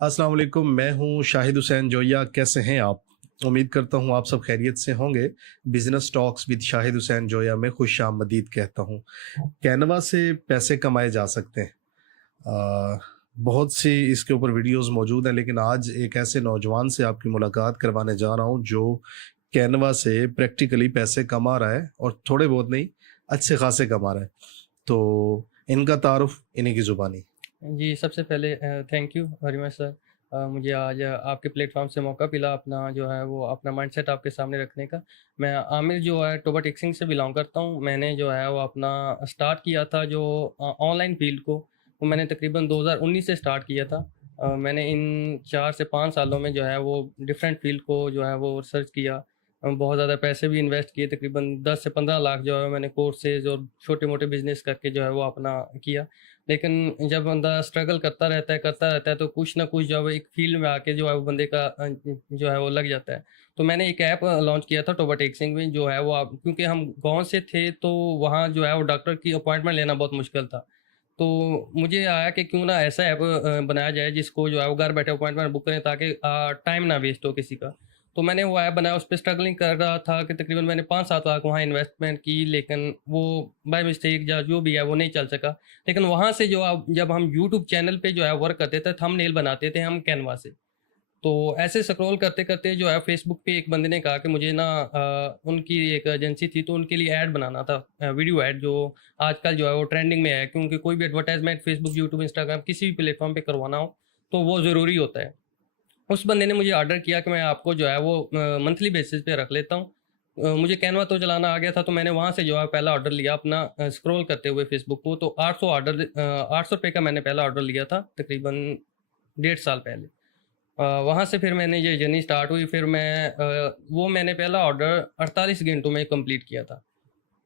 अस्सलाम वालेकुम, मैं हूँ शाहिद हुसैन जोया। कैसे हैं आप? उम्मीद करता हूँ आप सब खैरियत से होंगे। Business talks with Shahid Hussain Zoya में खुश आमदीद कहता हूँ। कैनवा से पैसे कमाए जा सकते हैं। अ, बहुत सी इसके ऊपर वीडियोस मौजूद हैं, लेकिन आज एक ऐसे नौजवान से आपकी मुलाकात करवाने जा रहा हूँ जो कैनवा से प्रैक्टिकली पैसे कमा रहा है, और थोड़े बहुत नहीं, अच्छे खासे कमा रहा है। तो इनका तारुफ इन्हीं की ज़ुबानी। जी, सबसे पहले thank you very much sir. मुझे आज आपके प्लेटफ़ॉर्म से मौका मिला अपना जो है वो अपना माइंडसेट आपके सामने रखने का। मैं आमिर जो है टोबा टेक्सिंग से बिलॉन्ग करता हूँ। मैंने जो है वो अपना स्टार्ट किया था जो ऑनलाइन फ़ील्ड को, वो मैंने तकरीबन 2019 से स्टार्ट किया था। मैंने इन 4 से 5 सालों में जो है वो डिफरेंट फ़ील्ड को जो है वो रिसर्च किया। बहुत ज़्यादा पैसे भी इन्वेस्ट किए, तकरीबन 10 से 15 लाख जो है मैंने कोर्सेज़ और छोटे-मोटे बिज़नेस करके जो है वो अपना किया। लेकिन जब बंदा स्ट्रगल करता रहता है तो कुछ ना कुछ जो है वो एक फील्ड में आके जो है वो बंदे का जो है वो लग जाता है। तो मैंने एक ऐप लॉन्च किया था टोबा टेक्सिंग में, जो है वो आप, क्योंकि हम गाँव से थे तो वहाँ जो है वो डॉक्टर की अपॉइंटमेंट लेना बहुत मुश्किल था। तो मुझे आया कि क्यों ना ऐसा ऐप बनाया जाए जिसको जो है वो घर बैठे अपॉइंटमेंट बुक करें, ताकि टाइम ना वेस्ट हो किसी का। तो मैंने वो ऐप बनाया, उस पे स्ट्रगलिंग कर रहा था कि तकरीबन मैंने 5-7 लाख वहाँ इन्वेस्टमेंट की, लेकिन वो बाय मिस्टेक या जो भी है वो नहीं चल सका। लेकिन वहाँ से जो अब जब हम यूट्यूब चैनल पे जो है वर्क करते थे, थंबनेल बनाते थे हम कैनवा से। तो ऐसे स्क्रॉल करते-करते जो है फेसबुक पे एक बंदे ने कहा कि मुझे ना उनकी एक एजेंसी थी तो उनके लिए ऐड बनाना था, वीडियो ऐड जो आजकल जो है वो ट्रेंडिंग में है, क्योंकि कोई भी एडवर्टाइज़मेंट फेसबुक, यूट्यूब, इंस्टाग्राम किसी भी प्लेटफ़ॉर्म पे करवाना हो तो वो ज़रूरी होता है। उस बंदे ने मुझे ऑर्डर किया कि मैं आपको जो है वो मंथली बेसिस पे रख लेता हूँ। मुझे कैनवा तो चलाना आ गया था, तो मैंने वहाँ से जो है पहला ऑर्डर लिया अपना, स्क्रॉल करते हुए फेसबुक को, तो 800 ऑर्डर, ₹800 का मैंने पहला ऑर्डर लिया था तकरीबन 1.5 साल पहले। वहाँ से फिर मैंने ये जर्नी स्टार्ट हुई, फिर वो मैंने पहला ऑर्डर 48 घंटों में कंप्लीट किया था।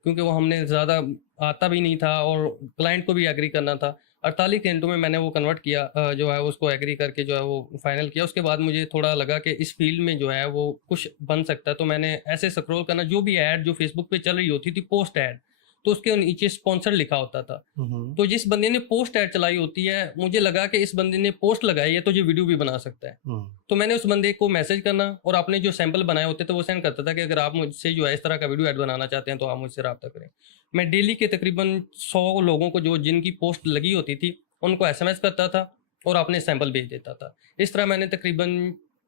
क्योंकि वो हमने ज़्यादा आता भी नहीं था और क्लाइंट को भी एग्री करना था। 48 घंटों में मैंने वो कन्वर्ट किया, जो है उसको एग्री करके जो है वो फाइनल किया। उसके बाद मुझे थोड़ा लगा कि इस फ़ील्ड में जो है वो कुछ बन सकता है, तो मैंने ऐसे स्क्रॉल करना, जो भी ऐड जो फ़ेसबुक पे चल रही होती थी पोस्ट ऐड, तो उसके नीचे स्पॉन्सर्ड लिखा होता था। हुँ। तो जिस बंदे ने पोस्ट ऐड चलाई होती है, मुझे लगा कि इस बंदे ने पोस्ट लगाई है तो ये वीडियो भी बना सकता है। हुँ। तो मैंने उस बंदे को मैसेज करना और अपने जो सैंपल बनाए होते थे वो सेंड करता था कि अगर आप मुझसे जो है इस तरह का वीडियो ऐड बनाना चाहते हैं तो आप मुझसे राब्ता करें। मैं डेली के तकरीबन 100 लोगों को जो जिनकी पोस्ट लगी होती थी, उनको एसएमएस करता था और अपने सैंपल भेज देता था। इस तरह मैंने तकरीबन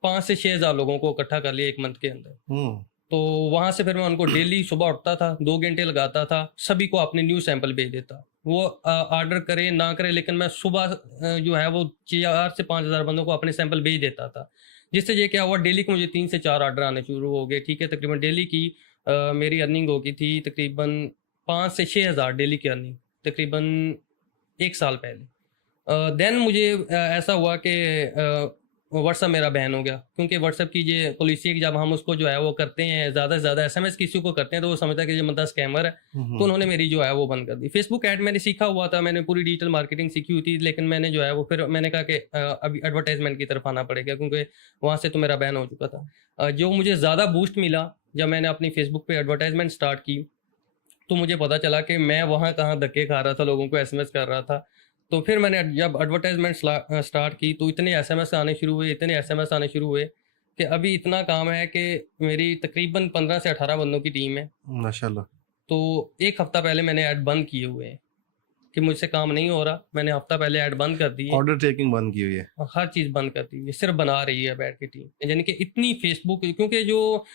5 से 6,000 लोगों को इकट्ठा कर लिया 1 मंथ के अंदर। हुँ। तो वहाँ से फिर मैं उनको डेली सुबह उठता था, 2 घंटे लगाता था, सभी को अपने न्यू सैंपल भेज देता। वो ऑर्डर करे ना करे, लेकिन मैं सुबह जो है वो 4 से 5,000 बंदों को अपने सैंपल भेज देता था। जिससे ये क्या हुआ, डेली के मुझे 3 से 4 ऑर्डर आने शुरू हो गए, ठीक है? तकरीबन डेली की मेरी अर्निंग हो गई थी तकरीबन 5 से 6,000 डेली की अर्निंग, तकरीबन 1 साल पहले। देन मुझे ऐसा हुआ कि व्हाट्सएप मेरा बैन हो गया, क्योंकि व्हाट्सएप की ये पॉलिसी है कि जब हम उसको जो है वो करते हैं, ज़्यादा से ज़्यादा एसएमएस किसी को करते हैं तो वो समझता है कि ये बंदा स्कैमर है। हुँ, तो हुँ। उन्होंने मेरी जो है वो बंद कर दी। फेसबुक ऐड मैंने सीखा हुआ था, मैंने पूरी डिजिटल मार्केटिंग सीखी हुई थी, लेकिन मैंने जो है वो फिर मैंने कहा कि अभी एडवर्टाइजमेंट की तरफ आना पड़ेगा, क्योंकि वहाँ से तो मेरा बैन हो चुका था। जो मुझे ज़्यादा बूस्ट मिला जब मैंने अपनी फेसबुक पे एडवर्टाइजमेंट स्टार्ट की, तो मुझे पता चला कि मैं वहाँ कहाँ धक्के खा रहा था, लोगों को एसएमएस कर रहा था। तो फिर मैंने जब एडवर्टाइज़मेंट स्टार्ट की तो इतने एसएमएस आने शुरू हुए, इतने एसएमएस आने शुरू हुए कि अभी इतना काम है कि मेरी तकरीबन 15 से 18 बंदों की टीम है। माशाल्लाह। तो 1 हफ्ता पहले मैंने ऐड बंद किए हुए हैं कि मुझसे काम नहीं हो रहा। मैंने हफ्ता पहले ऐड बंद कर दी है ऑर्डर टेकिंग बंद की हुई है। और हर चीज़ बंद कर दी है, सिर्फ़ बना रही है बैठ के टीम। यानी कि इतनी फेसबुक, क्योंकि जो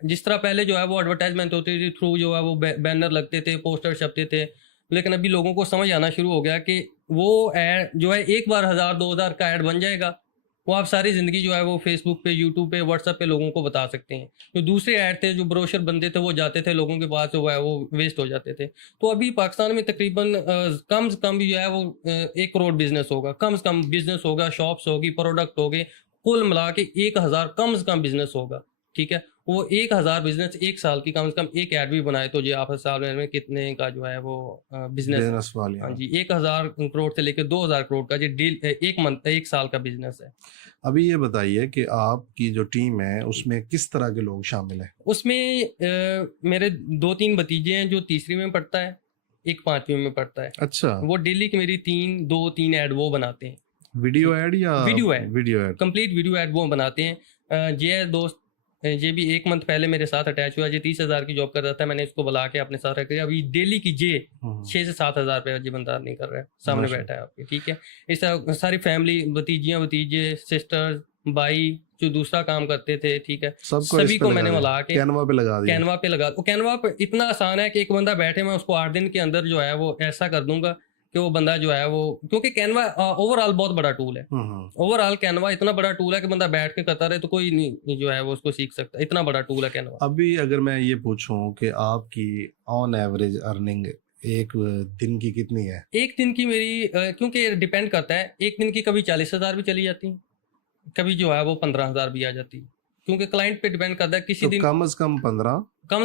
जिस तरह पहले जो है वो एडवर्टाइज़मेंट होती थी, थ्रू जो है वो बैनर लगते थे, पोस्टर छपते थे। लेकिन अभी लोगों को समझ आना शुरू हो गया कि वो ऐड जो है एक बार 1000 2000 का ऐड बन जाएगा। वो आप सारी ज़िंदगी जो है वो फ़ेसबुक पे, यूट्यूब पे, व्हाट्सएप पे लोगों को बता सकते हैं। जो दूसरे ऐड थे, जो ब्रोशर बनते थे, वो जाते थे लोगों के पास, जो है वो वेस्ट हो जाते थे। तो अभी पाकिस्तान में तकरीबन कम से कम भी जो है वो 1 करोड़ बिज़नेस होगा, कम से कम बिज़नेस होगा, शॉप्स होगी, प्रोडक्ट हो गए, कुल मिला के 1000 कम से कम बिज़नेस होगा, ठीक है? वो 1000 बिज़नेस 1 साल की कम से कम 1 ऐड भी बनाए तो जी आप साल में कितने का जो है वो बिज़नेस है। बिज़नेस वाली, हाँ हाँ। जी, 1000 करोड़ से लेके 2000 करोड़ का ये 1 मंथ 1 साल का बिज़नेस है। अभी ये बताइए कि आपकी जो टीम है, उसमें किस तरह के लोग शामिल हैं? उसमें मेरे 2-3 भतीजे हैं, जो तीसरी में पढ़ता है, एक 5वीं में पढ़ता है। अच्छा। वो डेली की मेरी 2-3 ऐड वो बनाते हैं। वीडियो ऐड या video add, video add? Complete video add वो बनाते हैं। ये दोस्त ये भी 1 मंथ पहले मेरे साथ अटैच हुआ, ये 30,000 की जॉब कर रहा था, मैंने इसको बुला के अपने साथ रख लिया। अभी डेली की 6 से 7,000 रुपये ये बंदा नहीं कर रहा है, सामने माशा बैठा है आपके, ठीक है। इस तरह सारी फैमिली, भतीजियाँ भतीजे, सिस्टर्स, भाई जो दूसरा काम करते थे, ठीक है, सबको इस सभी पे को लगा मैंने दिया, मिला के कैनवा पे लगा दिया। कैनवा पे लगा। वो कैनवा पे इतना आसान है कि एक बंदा बैठे, मैं उसको 8 दिन के अंदर जो है वो ऐसा कर दूंगा कि वो बंदा जो है वो, क्योंकि कैनवा ओवरऑल बहुत बड़ा टूल है। ओवरऑल कैनवा इतना बड़ा टूल है कि बंदा बैठ के करता रहे तो कोई नहीं जो है वो उसको सीख सकता, इतना बड़ा टूल है कैनवा। अभी अगर मैं ये पूछूं कि आपकी ऑन एवरेज अर्निंग एक दिन की कितनी है? एक दिन की मेरी क्योंकि डिपेंड करता है, एक दिन की कभी 40,000 भी चली जाती है, कभी जो है वो 15,000 भी आ जाती है, क्योंकि क्लाइंट पे डिपेंड करता है। किसी तो दिन कम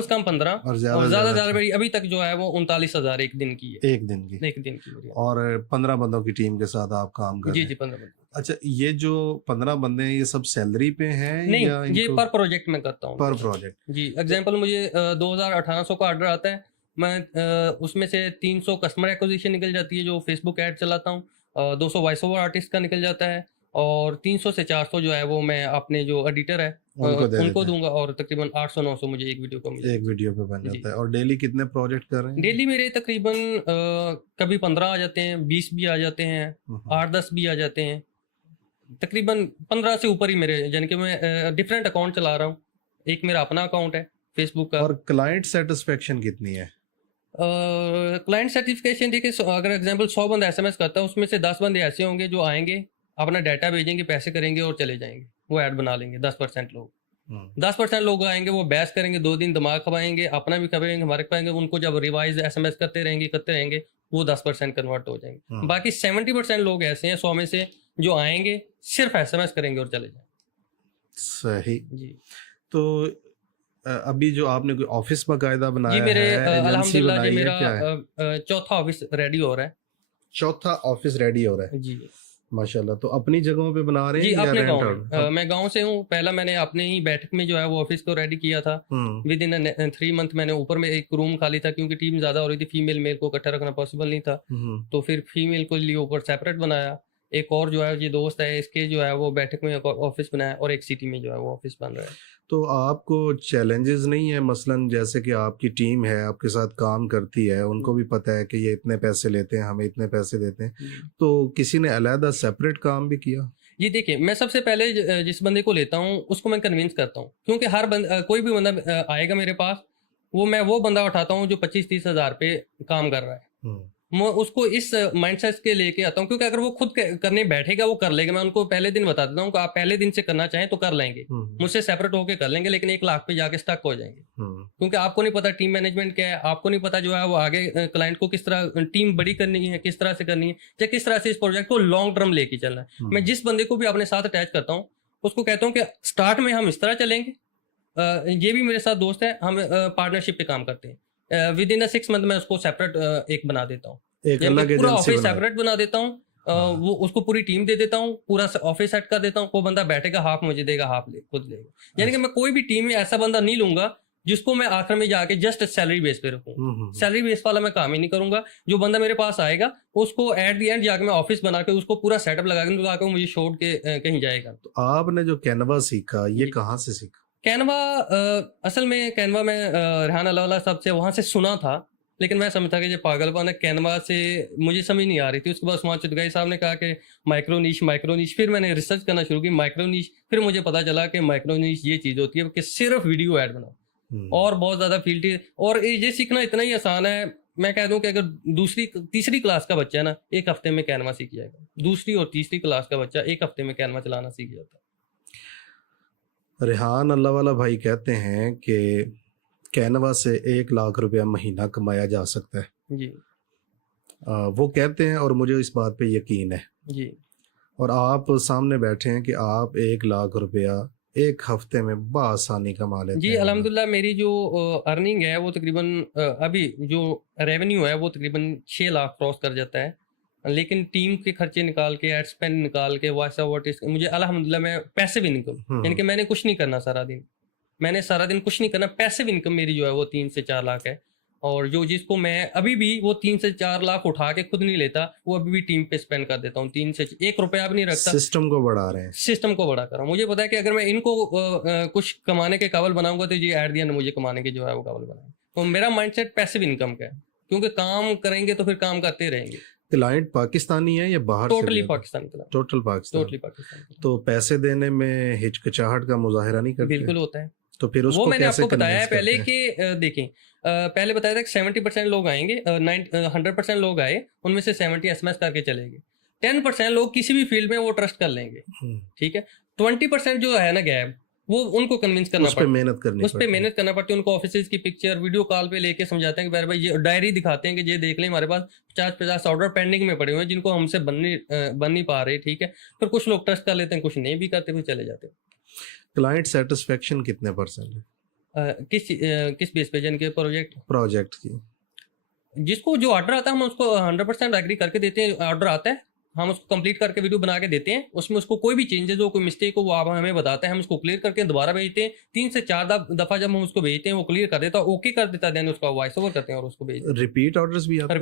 से कम 15 और ज्यादा ज्यादा बड़ी अभी तक जो है वो 39,000 एक दिन की है। एक दिन की? एक दिन की मेरी। और 15 बंदों की टीम के साथ आप काम कर जी रहे जी हैं? 15 बंदे। अच्छा, ये जो 15 बंदे हैं ये सब सैलरी पे हैं नहीं, या ये इनको पर प्रोजेक्ट में करता हूँ। पर प्रोजेक्ट? जी, एग्जांपल मुझे 2,000-1,800 का ऑर्डर आता है, मैं उसमें से 300 कस्टमर एक्विजिशन निकल जाती है जो फेसबुक ऐड चलाता हूँ, 200 वॉइस ओवर आर्टिस्ट का निकल जाता है, और 300 से 400 जो है वो मैं अपने जो एडिटर है उनको दूंगा, और तकरीबन 800-900 मुझे एक वीडियो को मिल एक वीडियो पे बन जाता है। और डेली कितने प्रोजेक्ट कर रहे हैं? डेली मेरे तकरीबन कभी 15 आ जाते हैं, 20 भी आ जाते हैं, 8-10 भी आ जाते हैं, तकरीबन 15 से ऊपर ही मेरे, यानी कि मैं डिफरेंट अकाउंट चला रहा हूँ। एक मेरा अपना अकाउंट है फेसबुक का। और क्लाइंट सेटिस्फेक्शन कितनी है? क्लाइंट सर्टिफिकेशन देखिए, अगर एग्जांपल 100 बंदा एसएमएस करता है, उसमें से 10 बंदे ऐसे होंगे जो आएंगे, अपना डाटा भेजेंगे, पैसे करेंगे और चले जाएंगे, वो ऐड बना लेंगे। 10% लोग 10% लोग आएंगे, वो बहस करेंगे, 2 दिन दिमाग खपाएंगे, अपना भी खपाएंगे, हमारे खपाएंगे, उनको जब रिवाइज एसएमएस करते रहेंगे, वो 10% कन्वर्ट हो जाएंगे। बाकी 70% लोग ऐसे हैं 100 में से जो आएंगे, सिर्फ एसएमएस करेंगे और चले जाएंगे। सही जी। तो अभी जो आपने कोई ऑफिस बाकायदा बनाया जी मेरे है, एजेंसी अल्हम्दुलिल्लाह जी बनाई है, मेरा क्या है? चौथा ऑफिस रेडी हो रहा है। चौथा ऑफिस रेडी हो रहा है? जी माशाल्लाह। तो अपनी जगहों पे बना रहे जी, हैं या अपने रेंट गाँव आउट? में। मैं गाँव से हूँ, पहला मैंने अपने ही बैठक में जो है वो ऑफिस को रेडी किया था। विद इन 3 मंथ मैंने ऊपर में एक रूम खाली था, क्योंकि टीम ज़्यादा हो रही थी, फीमेल मेल को इकट्ठा रखना पॉसिबल नहीं था, तो फिर फीमेल को लिए ऊपर सेपरेट बनाया। एक और जो है ये दोस्त है, इसके जो है वो बैठक में ऑफिस बनाया, और एक सिटी में जो है वो ऑफिस बन रहा है। तो आपको चैलेंजेस नहीं है? मसलन जैसे कि आपकी टीम है, आपके साथ काम करती है, उनको भी पता है कि ये इतने पैसे लेते हैं, हमें इतने पैसे देते हैं, तो किसी ने अलहदा सेपरेट काम भी किया? जी देखिए, मैं सबसे पहले जिस बंदे को लेता हूँ उसको मैं कन्विंस करता हूँ, क्योंकि हर कोई भी बंदा आएगा मेरे पास, मैं वो बंदा उठाता हूँ जो 25-30 हज़ार पे काम कर रहा है। मैं उसको इस माइंडसेट के लेके आता हूँ, क्योंकि अगर वो खुद करने बैठेगा वो कर लेगा। मैं उनको पहले दिन बता देता हूँ कि आप पहले दिन से करना चाहें तो कर लेंगे, मुझसे सेपरेट होके कर लेंगे, लेकिन 1 लाख पे जाके स्टक हो जाएंगे, क्योंकि आपको नहीं पता टीम मैनेजमेंट क्या है, आपको नहीं पता जो है वो आगे क्लाइंट को किस तरह टीम बड़ी करनी है, किस तरह से करनी है, या किस तरह से इस प्रोजेक्ट को लॉन्ग टर्म लेके चलना है। मैं जिस बंदे को भी अपने साथ अटैच करता हूँ उसको कहता हूँ कि स्टार्ट में हम इस तरह चलेंगे। ये भी मेरे साथ दोस्त है, हम पार्टनरशिप पे काम करते हैं। विद इन 6 मंथ मैं उसको सेपरेट एक बना देता हूँ, पूरा ऑफिस सेपरेट बना देता हूँ। वो उसको पूरी टीम दे देता हूँ, पूरा ऑफिस सेट कर देता हूँ, वो बंदा बैठेगा, हाफ मुझे देगा, हाफ खुद लेगा। यानी कि मैं कोई भी टीम में ऐसा बंदा नहीं लूंगा जिसको मैं आखिर में जाके जस्ट सैलरी बेस पे रखूँ। सैलरी बेस वाला मैं काम ही नहीं करूंगा। जो बंदा मेरे पास आएगा उसको एट दी एंड जाके मैं ऑफिस बना के उसको पूरा सेटअप लगा के मुझे छोड़ के कहीं जाएगा। तो आपने जो कैनवा सीखा, ये कहाँ से सीखा? कैनवा असल में कैनवा में रेहान अल्लाह साहब से वहां से सुना था, लेकिन मैं समझता कि ये पागलपन है, कैनवा से मुझे समझ नहीं आ रही थी। उसके बाद उस्मान चुदगाई साहब ने कहा कि माइक्रोनिश, फिर मैंने रिसर्च करना शुरू की माइक्रोनिश, फिर मुझे पता चला कि माइक्रोनिश ये चीज़ होती है कि सिर्फ वीडियो ऐड बनाओ, और बहुत ज़्यादा फील्ड, और ये सीखना इतना ही आसान है। मैं कह दूं कि अगर तीसरी क्लास का बच्चा है ना, 1 हफ्ते में कैनवा सीख जाएगा। दूसरी और तीसरी क्लास का बच्चा 1 हफ्ते में कैनवा चलाना सीख जाता है। रेहान अल्लाह वाला भाई कहते हैं कि कैनवा से 1 लाख रुपया महीना कमाया जा सकता है जी। वो कहते हैं, और मुझे इस बात पे यकीन है जी। और आप सामने बैठे हैं कि आप 1 लाख रुपया 1 हफ्ते में बआसानी कमा लेते जी हैं। अल्हम्दुलिल्लाह मेरी जो अर्निंग है वो तकरीबन अभी जो रेवेन्यू है वो तकरीबन 6 लाख क्रॉस कर जाता है, लेकिन टीम के खर्चे निकाल के, एड स्पेंड निकाल के, वॉइस ओवर मुझे अल्हम्दुलिल्लाह मैं पैसिव इनकम, यानी कि मैंने कुछ नहीं करना सारा दिन, कुछ नहीं करना, पैसिव इनकम मेरी जो है वो 3 से 4 लाख है। और जो जिसको मैं अभी भी वो 3 से 4 लाख उठा के खुद नहीं लेता, वो अभी भी टीम पे स्पेंड कर देता हूँ। 3 से 1 रुपया भी नहीं रखता, सिस्टम को बढ़ा रहे हैं। सिस्टम को बड़ा कर रहा हूँ। मुझे पता है कि अगर मैं इनको कुछ कमाने के काबिल बनाऊंगा तो ये एट द एंड मुझे कमाने के जो है वो काबिल बनाएंगे। तो मेरा माइंडसेट पैसिव इनकम का है, क्योंकि काम करेंगे तो फिर काम करते रहेंगे। क्लाइंट पाकिस्तानी है या बाहर से? Totally Pakistani client, total Pakistan. Totally Pakistani. तो पैसे देने में हिचकिचाहट का मुजाहिरा नहीं करते? बिल्कुल होता है। तो फिर उसको वो मैंने कैसे आपको बताया है कन्विंस पहले करते हैं? कि देखें, पहले बताया था कि 70% लोग आएंगे, 100% लोग आए, उनमें से 70 एसएमएस करके चले गए। 10% लोग किसी भी फील्ड में वो ट्रस्ट कर लेंगे, ठीक है। 20% जो है ना गैप, वो उनको कन्विंस करना उस पे पड़ता है, मेहनत करनी उस पे मेहनत करना पड़ती है। उनको ऑफिस की पिक्चर वीडियो कॉल पे लेके समझाते हैं कि भाई ये डायरी दिखाते हैं कि ये देख लें, हमारे पास 50 ऑर्डर पेंडिंग में पड़े हुए हैं जिनको हमसे बन नहीं पा रहे, ठीक है। फिर कुछ लोग ट्रस्ट कर लेते हैं, कुछ नहीं भी करते, फिर चले जाते हैं। क्लाइंट सेटिस्फेक्शन कितने % है किस बेस पे? जिनके प्रोजेक्ट की? जिसको जो ऑर्डर आता है हम उसको 100% एग्री करके देते हैं। ऑर्डर आता है, हम उसको कंप्लीट करके वीडियो बना के देते हैं, उसमें उसको कोई भी चेंजेस हो, कोई मिस्टेक हो, वो आप हमें बताते हैं, हम उसको क्लियर करके दोबारा भेजते हैं। 3 से 4 दफा जब हम उसको भेजते हैं, वो क्लियर कर देता है, ओके कर देता है, देन उसका वॉइस ओवर करते हैं और उसको भेज देते हैं। रिपीट ऑर्डर्स भी आते हैं?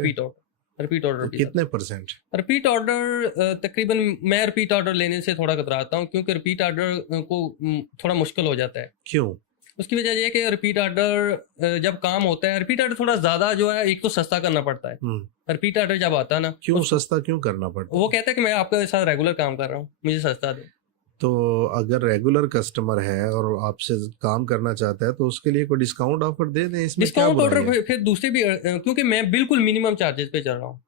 रिपीट ऑर्डर भी कितने %? रिपीट ऑर्डर तकरीबन मैं रिपीट ऑर्डर लेने से थोड़ा कतराता हूँ, क्योंकि रिपीट ऑर्डर को थोड़ा मुश्किल हो जाता है। क्यों? उसकी वजह यह है कि रिपीट ऑर्डर जब काम होता है, रिपीट ऑर्डर थोड़ा ज्यादा जो है, एक तो सस्ता करना पड़ता है। रिपीट ऑर्डर जब आता है ना, क्यों सस्ता क्यों करना पड़ता है? वो कहता है कि मैं आपके साथ रेगुलर काम कर रहा हूँ, मुझे सस्ता दे। तो अगर रेगुलर कस्टमर है और आपसे काम करना चाहता है तो उसके लिए कोई डिस्काउंट ऑफर दे दें, इसमें क्या डिस्काउंट बुराई है? ऑर्डर फिर दूसरे भी, क्योंकि मैं बिल्कुल मिनिमम चार्जेस पे चल रहा हूँ,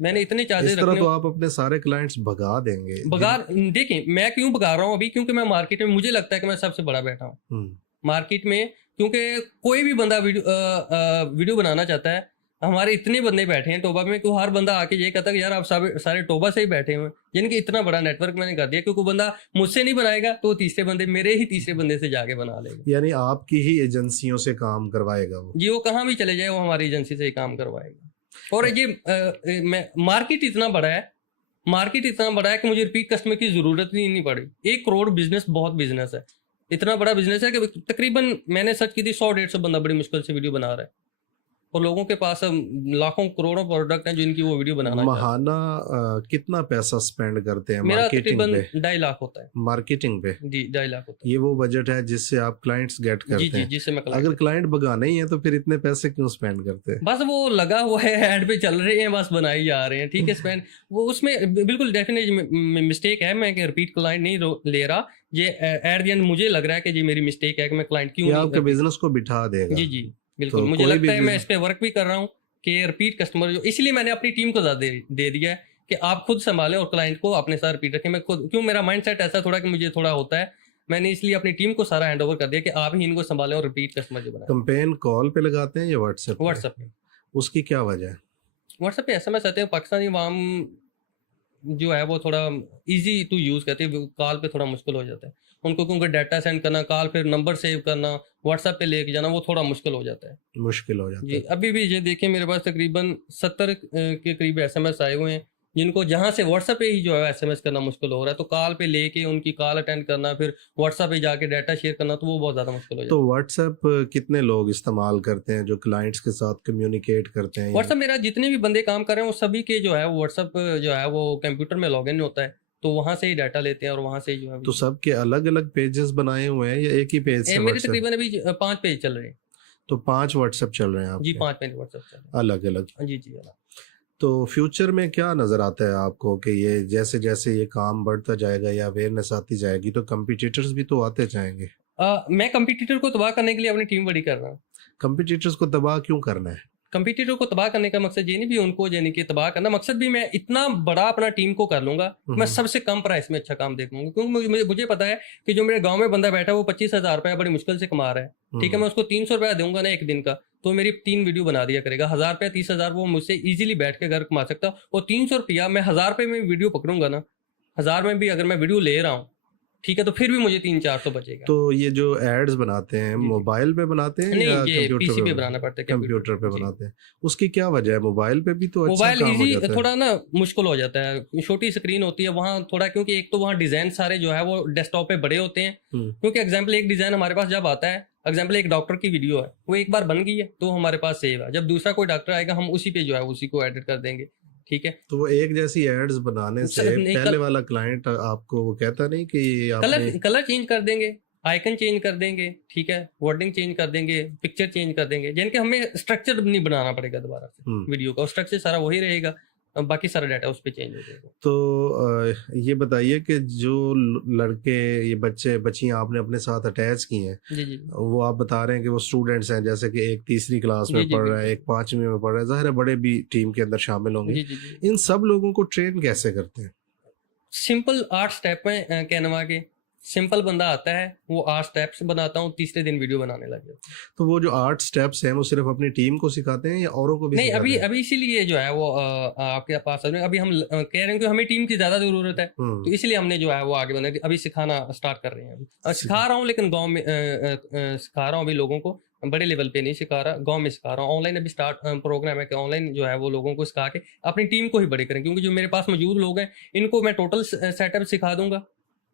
मैंने इतने चार्जेस इस तरह रखने। तो आप अपने सारे क्लाइंट्स भगा देंगे। देखिए मैं क्यों भगा रहा हूँ अभी, क्योंकि मैं मार्केट में, मुझे लगता है कि मैं सबसे बड़ा बैठा हूँ मार्केट में, क्योंकि कोई भी बंदा वीडियो बनाना चाहता है। हमारे इतने बंदे बैठे हैं टोबा में कि हर बंदा आके ये कहता है कि यार आप सारे टोबा से ही बैठे हुए हैं, जिनके इतना बड़ा नेटवर्क मैंने कर दिया। क्योंकि बंदा मुझसे नहीं बनाएगा तो वो मेरे ही तीसरे बंदे से जाके बना लेगा। यानी आपकी ही एजेंसियों से काम करवाएगा वो? जी, वो कहाँ भी चले जाए वो हमारी एजेंसी से ही काम करवाएगा। और ये मार्केट इतना बड़ा है कि मुझे रिपीट कस्टमर की जरूरत ही नहीं पड़ी। 1 करोड़ बिजनेस बहुत बिजनेस है, इतना बड़ा बिजनेस है कि तकरीबन मैंने सर्च की थी 100-150 बंदा बड़ी मुश्किल से वीडियो बना रहा है, और लोगों के पास लाखों करोड़ों प्रोडक्ट हैं जिनकी वो वीडियो बनाना महाना कितना पैसा स्पेंड करते हैं मेरा मार्केटिंग तकरीबन पे? 2.5 लाख होता है मार्केटिंग पे? जी, 2.5 लाख होता है। ये वो बजट है जिससे आप क्लाइंट्स गेट करते हैं? जिससे मैं अगर क्लाइंट भगाना ही है तो फिर इतने पैसे क्यों स्पेंड करते हैं? बस वो लगा हुआ है, ऐड पे चल रहे हैं, बस बनाई जा रहे हैं, ठीक है। स्पेंड वो उसमें बिल्कुल डेफिनेट मिस्टेक है, मैं रिपीट क्लाइंट नहीं ले रहा। ये एट द एंड मुझे लग रहा है कि ये मेरी मिस्टेक है कि मैं क्लाइंट क्यों आपके बिजनेस को बिठा देगा? जी बिल्कुल। तो मुझे लगता है मैं इस पे वर्क भी कर रहा हूँ कि रिपीट कस्टमर जो, इसलिए मैंने अपनी टीम को ज्यादा दे दिया है कि आप खुद संभालें और क्लाइंट को अपने साथ रिपीट रखें। मैं खुद, क्यों मेरा माइंडसेट ऐसा थोड़ा कि मुझे थोड़ा होता है, मैंने इसलिए अपनी टीम को सारा हैंड ओवर कर दिया कि आप ही इनको संभालें और रिपीट कस्टमर जो बनाएं। कैंपेन कॉल पे लगाते हैं या व्हाट्सएप पे? उसकी क्या वजह है? व्हाट्सएप पे एसएमएस आते हैं, पाकिस्तानी वाम जो है वो थोड़ा इजी टू यूज करते हैं, कॉल पे थोड़ा मुश्किल हो जाता है उनको, क्योंकि डाटा सेंड करना, कॉल फिर नंबर सेव करना, व्हाट्सएप पे लेके जाना, वो थोड़ा मुश्किल हो जाता है। जी, अभी भी ये देखिए मेरे पास तकरीबन 70 के करीब एसएमएस आए हुए हैं, जिनको जहां से व्हाट्सएप पे ही जो है एसएमएस करना मुश्किल हो रहा है, तो कॉल पे लेके उनकी कॉल अटेंड करना, फिर व्हाट्सएप पे जाके डाटा शेयर करना, तो वो बहुत ज्यादा मुश्किल हो जाता है। तो व्हाट्सएप कितने लोग इस्तेमाल करते हैं जो क्लाइंट्स के साथ कम्युनिकेट करते हैं? व्हाट्सएप मेरा जितने भी बंदे काम कर रहे हैं वो सभी के जो है व्हाट्सएप जो है वो कंप्यूटर में लॉगिन होता है, तो वहां से ही डाटा लेते हैं और वहां से ही जो है। तो सबके अलग अलग पेजेस बनाए हुए हैं या एक ही पेज से? मेरे तकरीबन अभी 5 पेज चल रहे हैं। तो 5 व्हाट्सएप चल रहे हैं आपके? जी, 5 पेज व्हाट्सएप चल रहे हैं अलग अलग? जी अलग। तो फ्यूचर में क्या नजर आता है आपको कि ये जैसे जैसे ये काम बढ़ता जाएगा या अवेयरनेस आती जाएगी तो कंपटीटर्स भी तो आते जाएंगे? मैं कंपटीटर को तबाह करने के लिए अपनी टीम बड़ी कर रहा हूँ। कंपटीटर्स को तबाह क्यों करना है? कंपटीटर को तबाह करने का मकसद ये नहीं भी उनको यानी कि तबाह करना, मकसद भी मैं इतना बड़ा अपना टीम को कर लूंगा, मैं सबसे कम प्राइस में अच्छा काम देखूंगा। क्योंकि मुझे पता है कि जो मेरे गांव में बंदा बैठा है वो 25,000 रुपया बड़ी मुश्किल से कमा रहा है, ठीक है। मैं उसको 300 रुपया दूंगा ना एक दिन का, तो मेरी 3 वीडियो बना दिया करेगा। 1000 रुपया 30,000 वो मुझसे इजीली बैठ के घर कमा सकता। और 300 रुपया मैं 1000 रुपये में वीडियो पकड़ूंगा ना, 1000 में भी अगर मैं वीडियो ले रहा हूँ, ठीक है, तो फिर भी मुझे 300-400 बचेगा। तो ये जो एड्स बनाते हैं मोबाइल पे बनाते हैं नहीं, या ये पीसी पे बनाना पड़ता है, कंप्यूटर पे बनाते हैं? उसकी क्या वजह है? मोबाइल पे भी तो अच्छा मोबाइल काम हो जाता इजी है। थोड़ा ना मुश्किल हो जाता है, छोटी स्क्रीन होती है वहाँ थोड़ा, क्योंकि एक तो वहाँ डिजाइन सारे जो है वो डेस्कटॉप पे बड़े होते हैं। क्योंकि एग्जाम्पल एक डिजाइन हमारे पास जब आता है एग्जाम्पल एक डॉक्टर की वीडियो है, वो एक बार बन गई है तो हमारे पास सेव है, जब दूसरा कोई डॉक्टर आएगा हम उसी पे जो है उसी को एडिट कर देंगे, ठीक है। तो वो एक जैसी एड्स बनाने से नहीं, पहले वाला क्लाइंट आपको वो कहता नहीं कि आपने कलर चेंज कर देंगे, आइकन चेंज कर देंगे, ठीक है, वर्डिंग चेंज कर देंगे, पिक्चर चेंज कर देंगे, जिनके हमें स्ट्रक्चर नहीं बनाना पड़ेगा दोबारा से वीडियो का, स्ट्रक्चर सारा वही रहेगा, बाकी सारा डाटा उस पर चेंज हो जाएगा। तो ये बताइए कि जो लड़के ये बच्चे बच्चियां आपने अपने साथ अटैच की हैं, जी जी वो आप बता रहे हैं कि वो स्टूडेंट्स हैं, जैसे कि एक तीसरी क्लास में जी जी पढ़ रहा है, बिल्कुल एक 5वीं में पढ़ रहा है, जाहिर है बड़े भी टीम के अंदर शामिल होंगे। जी जी जी। इन सब लोगों को ट्रेन कैसे करते हैं? सिंपल 8 स्टेप में कैनवा के सिंपल बंदा आता है, वो 8 स्टेप्स बनाता हूँ, तीसरे दिन वीडियो बनाने लग जाता हूँ। तो वो जो 8 स्टेप्स हैं वो सिर्फ अपनी टीम को सिखाते हैं या औरों को भी नहीं, सिखाते हैं? अभी इसीलिए जो है वो आपके पास अभी हम कह रहे हैं कि हमें टीम की ज्यादा जरूरत है, तो इसलिए हमने जो है वो आगे बना अभी सिखाना स्टार्ट कर रहे हैं। अभी सिखा रहा हूँ, लेकिन गांव में सिखा रहा हूँ अभी लोगों को, बड़े लेवल पे नहीं सिखा रहा, गांव में सिखा रहा हूँ। ऑनलाइन अभी स्टार्ट प्रोग्राम है कि ऑनलाइन जो है वो लोगों को सिखा के अपनी टीम को ही बड़े करें, क्योंकि जो मेरे पास मौजूद लोग हैं इनको मैं टोटल सेटअप सिखा दूंगा,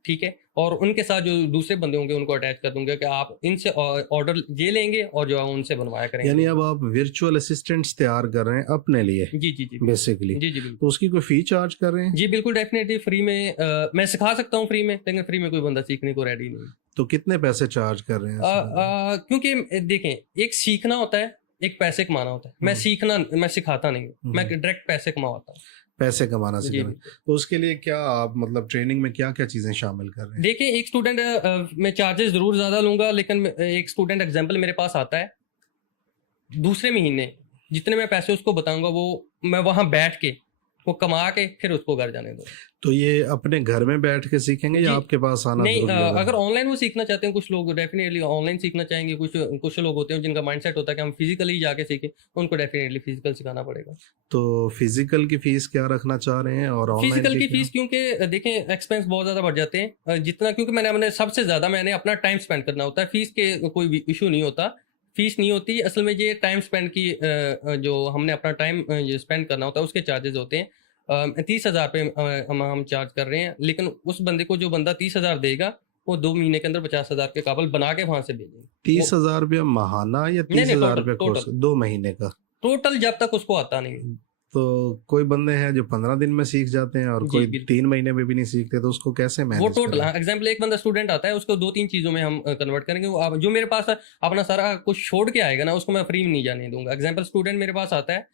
ठीक है, और उनके साथ जो दूसरे बंदे होंगे उनको अटैच कर दूंगा कि आप इनसे ऑर्डर ये लेंगे और जो है उनसे बनवाया करेंगे। यानी अब आप वर्चुअल असिस्टेंट्स तैयार कर रहे हैं अपने लिए जी जी जी बेसिकली? जी जी बिल्कुल। तो उसकी कोई फी चार्ज कर रहे हैं? जी बिल्कुल, डेफिनेटली फ्री में मैं सिखा सकता हूँ फ्री में, लेकिन फ्री में कोई बंदा सीखने को रेडी नहीं। तो कितने पैसे चार्ज कर रहे हैं? क्योंकि देखें, एक सीखना होता है, एक पैसे कमाना होता है। मैं सिखाता नहीं हूँ, मैं डायरेक्ट पैसे कमाता हूँ। पैसे कमाना जी सीखना है। बिल्कुल। तो उसके लिए क्या आप मतलब ट्रेनिंग में क्या क्या चीजें शामिल कर रहे हैं? देखिए, एक स्टूडेंट मैं चार्जेस जरूर ज्यादा लूंगा, लेकिन एक स्टूडेंट एग्जाम्पल मेरे पास आता है, दूसरे महीने जितने मैं पैसे उसको बताऊंगा वो मैं वहां बैठ के वो कमा के फिर उसको घर जाने दो। तो ये अपने घर में बैठ के सीखेंगे या जी, आपके पास आना नहीं, जरूरी होगा? अगर ऑनलाइन वो सीखना चाहते हैं, कुछ लोग डेफिनेटली ऑनलाइन सीखना चाहेंगे, कुछ लोग होते हैं जिनका माइंडसेट होता है कि हम फिजिकली जाके सीखें, उनको डेफिनेटली फिजिकल सिखाना पड़ेगा। तो फिजिकल की फीस क्या रखना चाह रहे हैं और ऑनलाइन फिजिकल की क्या? फीस क्योंकि देखें एक्सपेंस बहुत ज्यादा बढ़ जाते हैं, जितना क्योंकि मैंने सबसे ज्यादा मैंने अपना टाइम स्पेंड करना होता है, फीस के कोई इशू नहीं होता, फीस नहीं होती असल में, ये टाइम स्पेंड की जो हमने अपना टाइम स्पेंड करना होता है उसके चार्जेस होते हैं। 30,000 पे हम चार्ज कर रहे हैं, लेकिन उस बंदे को जो बंदा 30,000 देगा वो 2 महीने के अंदर 50,000 के काबल बना के वहां से भेजेंगे। 30,000 रुपया महाना या नहीं 30,000 टोटल रुपया कोर्स टोटल 2 महीने का? टोटल जब तक उसको आता नहीं है। तो कोई बंदे हैं जो 15 दिन में सीख जाते हैं और जी, कोई बिल्कुल। 3 महीने में भी नहीं सीखते, तो उसको कैसे वो मैनेज टोटल करें? एग्जाम्पल एक बंदा स्टूडेंट आता है, उसको 2-3 चीजों में हम कन्वर्ट करेंगे, वो जो मेरे पास अपना सारा कुछ छोड़ के आएगा ना, उसको मैं फ्री में नहीं जाने दूंगा। एग्जाम्पल स्टूडेंट मेरे पास आता है,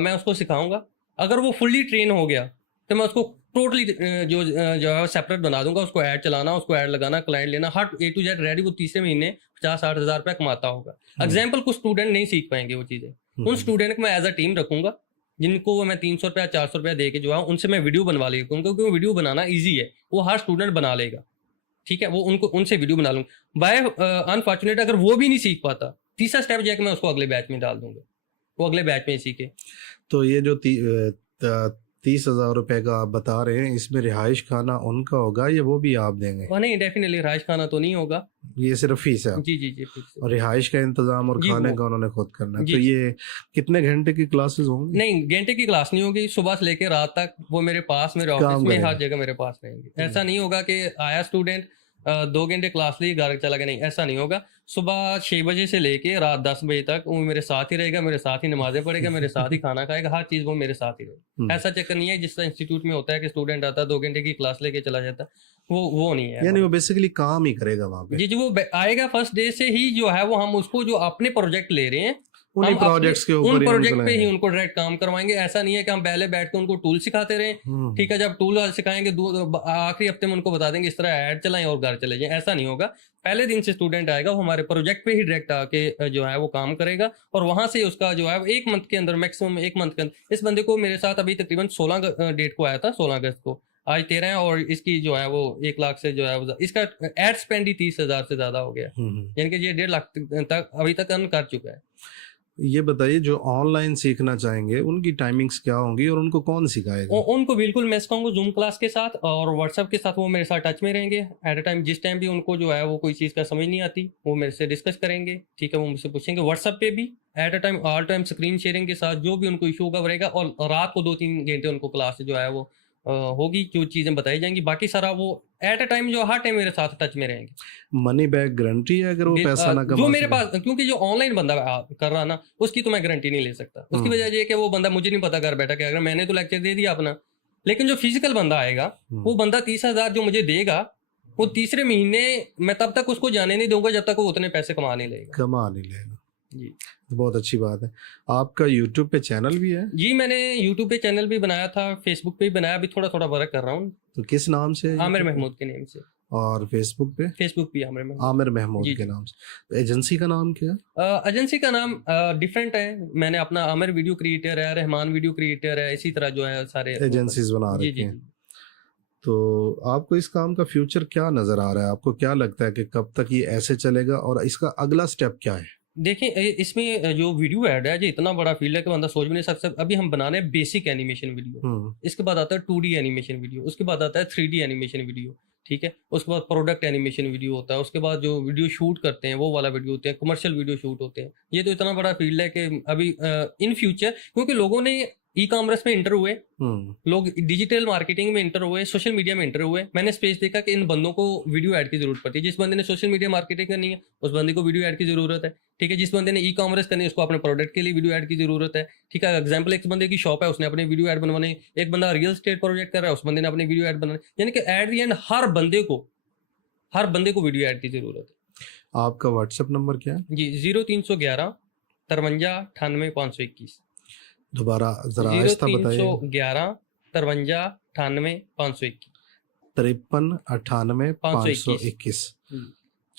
मैं उसको सिखाऊंगा, अगर वो फुल्ली ट्रेन हो गया तो मैं उसको टोटली जो है सेपरेट बना दूंगा, उसको ऐड चलाना, उसको ऐड लगाना, क्लाइंट लेना, हर A to Z रेडी, वो तीसरे महीने 50-60 हज़ार रुपया कमाता होगा। एग्जाम्पल कुछ स्टूडेंट नहीं सीख पाएंगे वो चीजें, उन स्टूडेंट को मैं एज अ टीम रखूंगा, जिनको मैं 300 रुपया 400 रुपया दे के जो है उनसे मैं वीडियो बनवा लेगा, क्योंकि वो वीडियो बनाना ईजी है, वो हर स्टूडेंट बना लेगा, ठीक है, वो उनसे वीडियो बना लूंगा। बाय अनफॉर्चुनेट अगर वो भी नहीं सीख पाता, तीसरा स्टेप जाके मैं उसको अगले बैच में डाल दूंगा, वो अगले बैच में सीखे। तो ये जो 30,000 रुपए का आप बता रहे हैं, इसमें रिहाइश खाना उनका होगा या वो भी आप देंगे? नहीं, डेफिनेटली राइस खाना तो नहीं होगा। ये सिर्फ फीस है? जी जी जी fix है। और रिहाइश का इंतजाम और जी, खाने वो- का उन्होंने खुद करना है। जी, तो जी। ये कितने घंटे की क्लासेस होंगी? नहीं, घंटे की क्लास नहीं होगी, सुबह से लेकर रात तक वो मेरे पास, मेरे काम ऑफिस में, हर करेंगे। जगह मेरे पास रहेंगे। ऐसा नहीं होगा कि आया स्टूडेंट 2 घंटे क्लास ली घर चला गया, नहीं, ऐसा नहीं होगा। सुबह 6 बजे से लेके रात 10 बजे तक वो मेरे साथ ही रहेगा, मेरे साथ ही नमाजें पढ़ेगा, मेरे साथ ही खाना खाएगा, हर चीज़ वो मेरे साथ ही रहेगा। ऐसा चक्कर नहीं है जिस तरह इंस्टीट्यूट में होता है कि स्टूडेंट आता है 2 घंटे की क्लास लेके चला जाता है, वो नहीं है। यानी वो बेसिकली काम ही करेगा वहां पे? जी जी, वो आएगा फर्स्ट डे से ही जो है वो हम उसको जो अपने प्रोजेक्ट ले रहे हैं, उन्हीं हम अपने प्रोजेक्ट्स के उन ऊपर ही प्रोजेक्ट उनको पे ही लगाएंगे। उनको डायरेक्ट काम करवाएंगे। ऐसा नहीं है कि हम पहले बैठ के उनको टूल सिखाते रहे, ठीक है, जब टूल सिखाएंगे आखिरी हफ्ते में उनको बता देंगे इस तरह ऐड चलाएं और घर चले जाएं, ऐसा नहीं होगा। पहले दिन से स्टूडेंट आएगा, वो हमारे प्रोजेक्ट पे ही डायरेक्ट आके जो है वो काम करेगा, और वहां से उसका जो है 1 मंथ के अंदर, मैक्सिमम 1 मंथ के अंदर। इस बंदे को मेरे साथ अभी तकरीबन 16 डेट को आया था, 16 अगस्त को, आज 13 है, और इसकी जो है वो 1 लाख से जो है इसका एड स्पेंड ही 30,000 से ज्यादा हो गया, यानी कि ये 1.5 लाख तक अभी तक अर्न कर चुका है। ये बताइए, जो ऑनलाइन सीखना चाहेंगे उनकी टाइमिंग्स क्या होंगी और उनको कौन सिखाएगा? उनको बिल्कुल मैं सिखाऊंगा जूम क्लास के साथ, और व्हाट्सएप के साथ वो मेरे साथ टच में रहेंगे एट अ टाइम। जिस टाइम भी उनको जो है वो कोई चीज़ का समझ नहीं आती, वो मेरे से डिस्कस करेंगे, ठीक है, वो मुझसे पूछेंगे व्हाट्सएप पे भी at a time, all time screen sharing के साथ, जो भी उनको इशू होगा रहेगा। और रात को 2-3 घंटे उनको क्लास जो है वो होगी, जो चीज़ें बताई जाएंगी, बाकी सारा वो एट अ टाइम जो हर टाइम मेरे साथ टच में रहेंगे। मनी बैक गारंटी है अगर वो पैसा ना जो कमा मेरे सके? पास, क्योंकि जो ऑनलाइन बंदा कर रहा ना, उसकी तो मैं गारंटी नहीं ले सकता। उसकी हम्म, वजह ये है कि वो बंदा मुझे नहीं पता घर बैठा क्या कर, मैंने तो लेक्चर दे दिया अपना। लेकिन जो फिजिकल बंदा आएगा, वो बंदा 30,000 जो मुझे देगा, वो तीसरे महीने मैं तब तक उसको जाने नहीं दूंगा जब तक वो उतने पैसे कमा नहीं लेगा। कमा नहीं लेगा। जी बहुत अच्छी बात है। आपका यूट्यूब पे चैनल भी है? जी, मैंने यूट्यूब पे चैनल भी बनाया था, फेसबुक पे भी बनाया, अभी थोड़ा थोड़ा वर्क कर रहा हूँ तो किस नाम से है आमिर YouTube पे? महमूद के नेम से। और फेसबुक पे? फेसबुक पे आमिर महमूद। आमिर महमूद जी के जी। नाम से। तो एजेंसी का नाम क्या है? एजेंसी का नाम डिफरेंट है। मैंने अपना आमिर वीडियो क्रिएटर है, रहमान वीडियो क्रिएटर है, इसी तरह जो है सारे एजेंसीज बना जी रखी जी हैं। जी। तो आपको इस काम का फ्यूचर क्या नजर आ रहा है? आपको क्या लगता है कि कब तक ये ऐसे चलेगा और इसका अगला स्टेप क्या है? देखिए इसमें जो वीडियो ऐड है, जो इतना बड़ा फील्ड है कि बंदा सोच भी नहीं सकता। अभी हम बना रहे हैं बेसिक एनिमेशन वीडियो, हम्म, इसके बाद आता है 2D एनिमेशन वीडियो, उसके बाद आता है 3D एनिमेशन वीडियो, ठीक है। उसके बाद प्रोडक्ट एनिमेशन वीडियो होता है, उसके बाद जो वीडियो शूट करते हैं वो वाला वीडियो होते हैं, कमर्शियल वीडियो शूट होते हैं। ये तो इतना बड़ा फील्ड है कि अभी इन फ्यूचर, क्योंकि लोगों ने ई कॉमर्स में इंटर हुए, लोग डिजिटल मार्केटिंग में इंटर हुए, सोशल मीडिया में इंटर हुए, मैंने स्पेस देखा कि इन बंदों को वीडियो ऐड की जरूरत पड़ती है। जिस बंदे ने सोशल मीडिया मार्केटिंग करनी है, उस बंदे को वीडियो ऐड की जरूरत है, ठीक है। जिस बंदे ने ई कॉमर्स करनी है, उसको अपने प्रोडक्ट के लिए वीडियो ऐड की जरूरत है, ठीक है। एग्जाम्पल, एक बंदे की शॉप है, उसने अपने वीडियो ऐड बनवाने, एक बंदा रियल एस्टेट प्रोजेक्ट कर रहा है, उस बंदे ने अपने वीडियो ऐड बनाने, यानी कि एट दी एंड हर बंदे को वीडियो ऐड की जरूरत है। आपका व्हाट्सएप नंबर क्या है? जी 0311 53 98 521। दोबारा जरा आहिस्ता बताइए। 0311 53 98 521। 53 98 521। जी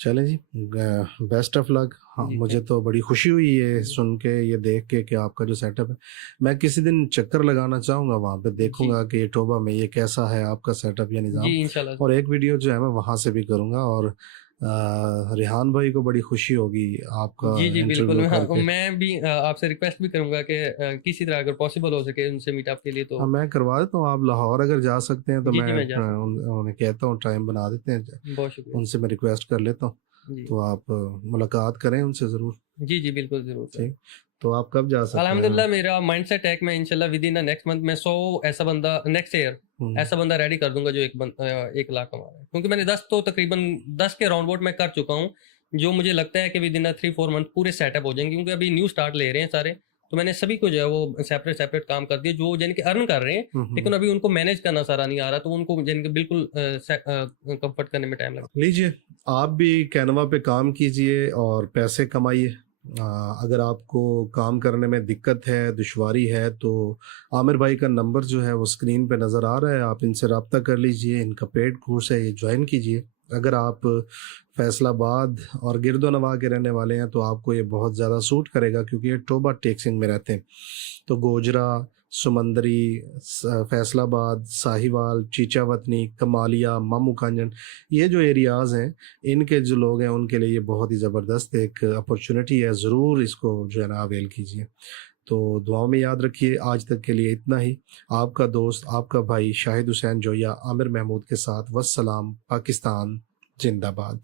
चलें जी, बेस्ट ऑफ लक। हाँ, जी, मुझे थैंक तो बड़ी खुशी हुई ये सुन के, ये देख के कि आपका जो सेटअप है। मैं किसी दिन चक्कर लगाना चाहूँगा वहाँ पे, देखूंगा कि ये टोबा में ये कैसा है आपका सेटअप या निज़ाम। जी इंशाल्लाह। और एक वीडियो जो है मैं वहाँ से भी करूँगा। और रेहान भाई को बड़ी खुशी होगी आपका जी जी बिल्कुल। इंटरव्यू हाँ, करके। मैं भी आपसे रिक्वेस्ट भी करूंगा कि किसी तरह अगर पॉसिबल हो सके उनसे मीटअप के लिए तो। हाँ, मैं करवा देता हूँ। आप लाहौर अगर जा सकते हैं तो जी मैं जी मैं जा सकता उन्हें कहता हूँ टाइम बना देते हैं। हूँ, बहुत शुक्रिया। उनसे मैं रिक्वेस्ट कर लेता हूँ। जी तो आप मुलाकात करें उनसे ज़रूर। जी जी बिल्कुल जरूर सर। ठीक। तो आप कब जा सकते हैं? अल्हम्दुलिल्लाह मेरा माइंडसेट है कि मैं इंशाल्लाह with in the next month में 100 ऐसा बंदा, नेक्स्ट ईयर ऐसा बंदा रेडी कर दूंगा जो 1 लाख कमा रहा है। क्योंकि मैंने 10 तो तकरीबन 10 के राउंड अबाउट मैं कर चुका हूँ, जो मुझे लगता है कि विद इन 3-4 मंथ पूरे सेटअप हो जाएंगे। क्योंकि अभी न्यू स्टार्ट ले रहे हैं सारे, तो मैंने सभी को जो है वो सेपरेट सेपरेट काम कर दिया, जो यानी कि अर्न कर रहे हैं, लेकिन अभी उनको मैनेज करना सारा नहीं आ रहा, तो उनको यानी कि बिल्कुल कंफर्ट करने में टाइम लगता लीजिए, आप भी कैनवा पे काम कीजिए और पैसे कमाइए। अगर आपको काम करने में दिक्कत है, दुश्वारी है, तो आमिर भाई का नंबर जो है वो स्क्रीन पे नज़र आ रहा है, आप इनसे रब्ता कर लीजिए। इनका पेड कोर्स है, ये ज्वाइन कीजिए। अगर आप फैसलाबाद और गिरदोनवा के रहने वाले हैं तो आपको ये बहुत ज़्यादा सूट करेगा, क्योंकि ये टोबा टेक्सिंग में रहते हैं। तो गोजरा, सुमंदरी, फैसलाबाद, साहिवाल, चीचावतनी, कमालिया, मामू कांजन, ये जो एरियाज़ हैं, इनके जो लोग हैं उनके लिए ये बहुत ही ज़बरदस्त एक अपॉर्चुनिटी है। ज़रूर इसको जो है ना अवेल कीजिए। तो दुआओं में याद रखिए। आज तक के लिए इतना ही। आपका दोस्त, आपका भाई शाहिद हुसैन जोया, आमिर महमूद के साथ। वस्सलाम। पाकिस्तान जिंदाबाद।